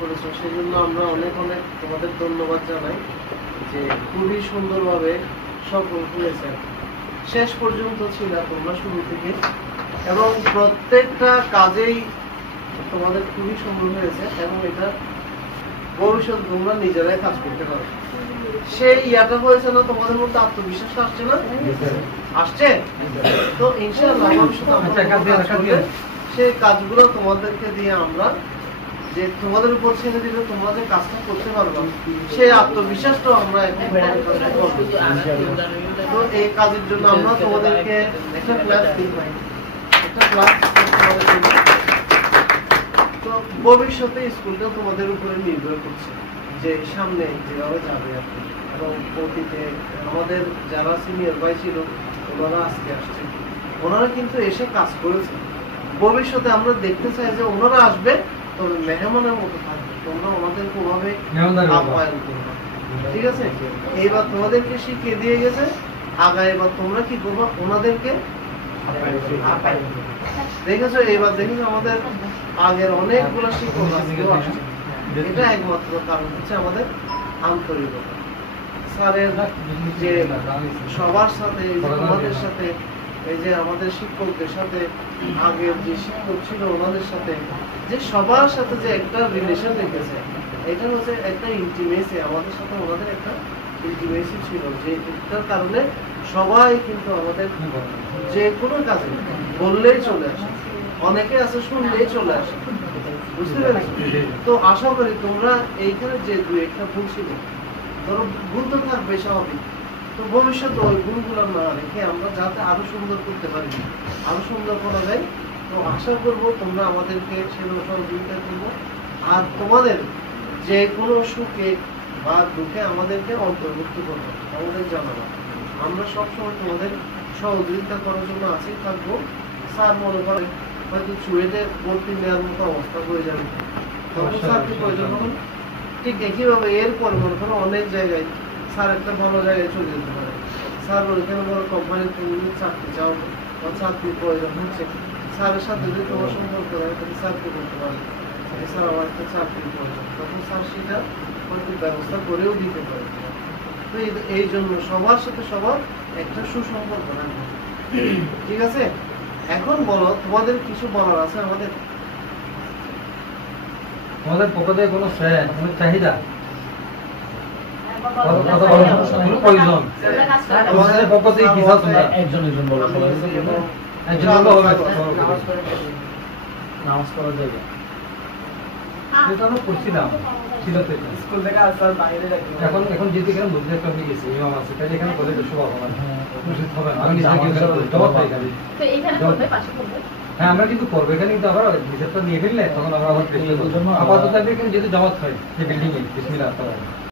করেছো, সেই জন্য আমরা অনেক অনেক তোমাদের ধন্যবাদ জানাই যে খুবই সুন্দরভাবে সফল হয়েছে। শেষ পর্যন্ত ছিল তোমরা শুরু থেকে, এবং প্রত্যেকটা কাজেই তোমাদের খুবই সুন্দর হয়েছে, এবং এটা ভবিষ্যৎ তোমরা নিজেরাই কাজ করতে পারো। সেই ইয়াটা হয়েছে না, তোমাদের মধ্যে আত্মবিশ্বাস আসছে না? আসছে তো ইনশাআল্লাহ ভবিষ্যতে সেই কাজগুলো তোমাদেরকে দিয়ে আমরা যে তোমাদের উপর ছেড়ে দিলে তোমরা যে কাজটা করতে পারবো, সেই আত্মবিশ্বাসটাও আমরা এখন তো এই কাজের জন্য আমরা তোমাদেরকে একটা ক্লাস দিই, একটা ক্লাস তো ভবিষ্যতে স্কুলটা তোমাদের উপরে নির্ভর করছে যে সামনে যেভাবে যাবে আপনি, এবং অতীতে আমাদের যারা সিনিয়র ভাই ছিল ওনারা আজকে আসছে, ওনারা কিন্তু এসে কাজ করেছে। ভবিষ্যতে আমরা দেখতে চাই যে ওনারা আসবে তবে মেহমানের মতো থাকবে, তোমরা ওনাদেরকে ওভাবে আপ্যায়ন করবে, ঠিক আছে? এইবার তোমাদেরকে শিখিয়ে দিয়ে গেছে, আগায় এবার তোমরা কি করবো, ওনাদেরকে আপ্যায়ন করবে। দেখেছো, এইবার দেখেছো আমাদের আগের অনেকগুলো শিক্ষক আসছে, এটা একমাত্র কারণ হচ্ছে আমাদের আন্তরিকতা। স্যারের যে সবার সাথে, আমাদের সাথে, এই যে আমাদের শিক্ষকদের সাথে, আগের যে শিক্ষক ছিল ওনাদের সাথে, যে সবার সাথে যে একটা রিলেশন রেখেছে, এটা হচ্ছে একটা ইন্টিমেসি, আমাদের সাথে ওনাদের একটা ইন্টিমেসি ছিল, যে এটার কারণে সবাই কিন্তু আমাদের যে কোনো কাজে বললেই চলে আসে, অনেকে আছে শুনলেই চলে আসে, বুঝতে পেরেছো? তো আশা করি তোমরা এইখানে যে দুই একটা ভুল ছিল, ধরো ভুল তো থাকবে স্বাভাবিক, তো ভবিষ্যতে ওই ভুলগুলো না রেখে আমরা যাতে আরো সুন্দর করতে পারি, আরো সুন্দর করা যায়, তো আশা করবো তোমরা আমাদেরকে সেগুলো সহযোগিতা করবো। আর তোমাদের যে কোনো সুখে বা দুঃখে আমাদেরকে অন্তর্ভুক্ত করবো, আমাদের জানাবো, আমরা সবসময় তোমাদের সহযোগিতা করার জন্য আছি থাকবো। স্যার মনে করেন হয়তো চুয়েটে ভর্তি নেওয়ার মতো অবস্থা হয়ে যাবে, তখন স্যারকে প্রয়োজন হবে, ঠিক একইভাবে এরপরে মনে করো অনেক জায়গায় স্যার একটা ভালো জায়গায় চলে যেতে পারে, স্যার ওইখানে বড় কোম্পানির তুমি চাকরি চাও বা চাকরির প্রয়োজন হচ্ছে, স্যারের সাথে যদি তোমার সম্পর্ক হয় তাহলে স্যারকে বলতে পারে স্যার আমার একটা চাকরির প্রয়োজন, তখন স্যার সেটা হয়তো ব্যবস্থা করেও দিতে পারে। তো এই জন্য সবার সাথে সবার একটা সুসম্পর্ক রাখবে, ঠিক আছে? এখন বলো, তোমাদের কিছু বলার আছে আমাদের? আমাদের পক্ষ থেকে কোনো চাহিদা প্রয়োজন আমাদের পক্ষ থেকে কি চাও তোমরা? একজন বলো, একজন নামাজ পড়া যাবে, যেটা আমরা পড়ছিলাম ছিল তো স্কুল থেকে আসার বাইরে এখন এখন যেহেতু এখানে মধ্যে একটা হয়ে গেছে ইমাম আছে, তাই এখানে বলে বেশি হবে না, হবে না। আমি হ্যাঁ আমরা কিন্তু করবো এখানে, কিন্তু আবার নিজেরটা নিয়ে ফেললে তখন আমরা আবার আপাতত যেহেতু জমাত হয় যে বিল্ডিং এ বিসমিল্লাহ।